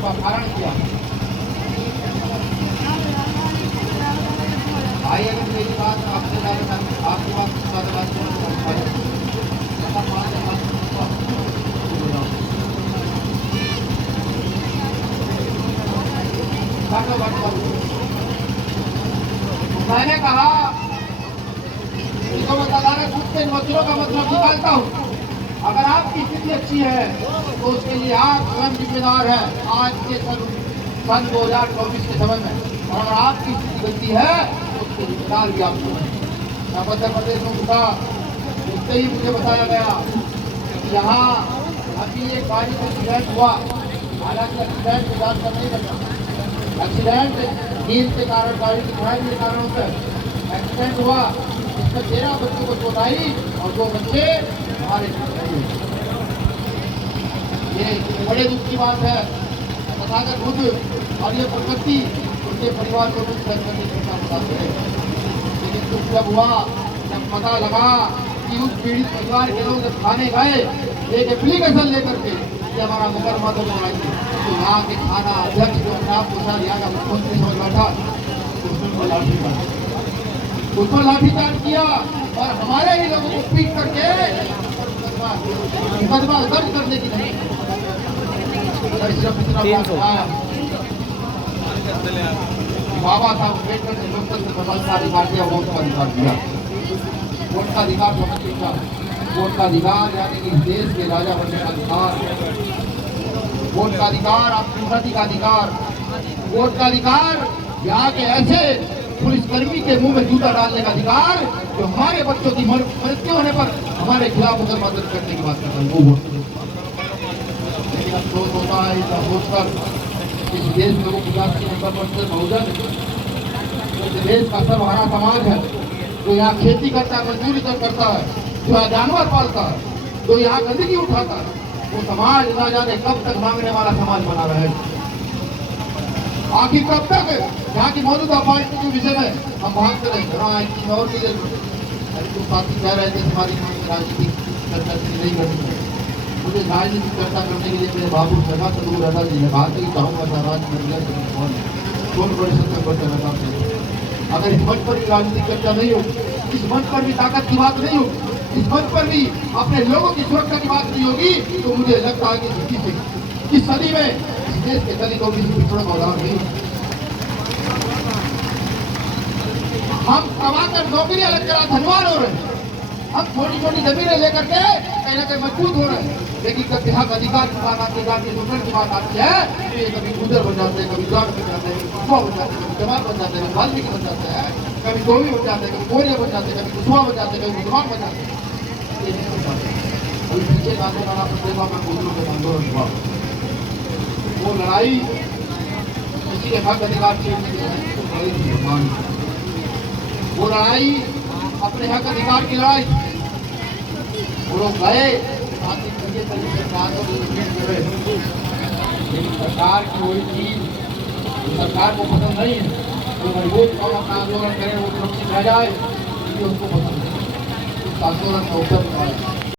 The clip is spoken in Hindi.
उसका कारण किया। भाई अगर मेरी बात आपसे ज़्यादा आपकी बात ज़्यादा बात मैंने कहा से इन वकीलों का मतलब निकालता हूँ। अगर आपकी स्थिति अच्छी है तो उसके लिए आप स्वयं जिम्मेदार हैं आज के सन 2024 के समय में, और अगर आपकी स्थिति गलती है तो उसके जिम्मेदार भी आपको है। मैं मध्य प्रदेश में उठा, उससे ही मुझे बताया गया कि यहाँ अभी एक गाड़ी का एक्सीडेंट हुआ, हालांकि एक्सीडेंट के जांच का नहीं बचा। एक्सीडेंट नींद के कारण, गाड़ी की चढ़ाई के कारणों से एक्सीडेंट हुआ, इसमें 13 बच्चों को चोट आई और 2 बच्चे हमारे। ये बड़े दुख की बात है। तथागत बुद्ध और ये प्रकृति उनके परिवार को दुख सहन करने की बताते हैं, लेकिन दुख जब हुआ, जब पता लगा कि उस पीड़ित परिवार के लोग जब थाने गए एक एप्लीकेशन लेकर के कि हमारा मुकदमा तो बनाएंगे, तो यहाँ के थाना अध्यक्ष जो नाम प्रसाद यहाँ का मुख्यमंत्री समझ बैठा, उसको लाठीचार्ज किया और हमारे ही लोगों को पीट करके मुकदमा दर्ज करने की नहीं। बाबा साहब अम्बेडकर ने लोकतंत्र प्रबल का अधिकार दिया, वोट का अधिकार दिया। वोट का अधिकार समझ का वोट का अधिकार यानी कि देश के राजा बनने का अधिकार, वोट का अधिकार, आपकी उन्नति का अधिकार, वोट का अधिकार यहाँ के ऐसे पुलिसकर्मी के मुंह में जूता डालने का अधिकार जो हमारे बच्चों की मृत्यु होने पर हमारे खिलाफ मुकदमा दर्ज करने की बात करता है, वो वोट। लेकिन अफसोस होता है, इस अफसोस पर इस देश में वो 50% बहुजन, इस देश का सर्वहारा समाज है जो यहाँ खेती करता है, मजदूरी करता है, जो यहाँ जानवर पालता है, जो यहाँ गंदगी उठाता है, वो समाज ना जाने कब तक मांगने वाला समाज बना रहेगा। आखिर कब तक यहाँ की मौजूदा पार्टी के विषय में हम भागते रहेंगे? और की जरूरत तो साथी कह रहे थे हमारी राजनीति चर्चा नहीं करनी है। मुझे राजनीतिक चर्चा करने के लिए मेरे बाबू शर्मा चंद्र राजा जी ने कहा कि चाहूँगा कौन परिषद में बढ़ते रहता है। अगर इस मंच पर भी राजनीतिक चर्चा नहीं हो, इस मंच पर भी ताकत की बात नहीं हो, इस मंच पर भी अपने लोगों की सुरक्षा की बात नहीं होगी, तो मुझे लगता है कि इस सदी में देश के दलित और किसी पिछड़ों का उदाहरण नहीं। हम कमाकर नौकरियां लगकर धनवान हो रहे हैं, हम छोटी छोटी जमीनें लेकर के कहीं ना कहीं मजबूत हो रहे हैं, लेकिन जब यहाँ का अधिकार की बात आती है, शोषण की बात आती है, तो ये कभी गुजर बन जाते हैं, कभी जाट बन जाते हैं, कभी कुशवा बन जाते हैं, कभी जमात बन जाते हैं, कभी वाल्मीकि बन जाते हैं, कभी धोबी बन जाते हैं, कभी कोरिया बन जाते हैं, कभी कुशवा बन जाते हैं, कभी मुसलमान बन जाते हैं। ये नहीं बन जाते। अभी पीछे गांधी का प्रतिभा में गुजरों के आंदोलन हुआ, वो लड़ाई किसी के हक अधिकार छीनने की नहीं, वो लड़ाई अपने हक अधिकार की लड़ाई। वो लोग गए लेकिन सरकार की वही चीज सरकार को पसंद नहीं है, तो मजबूत और अपना आंदोलन करें, वो सुरक्षित रह जाए, उसको पसंद है। उस आंदोलन का उत्तर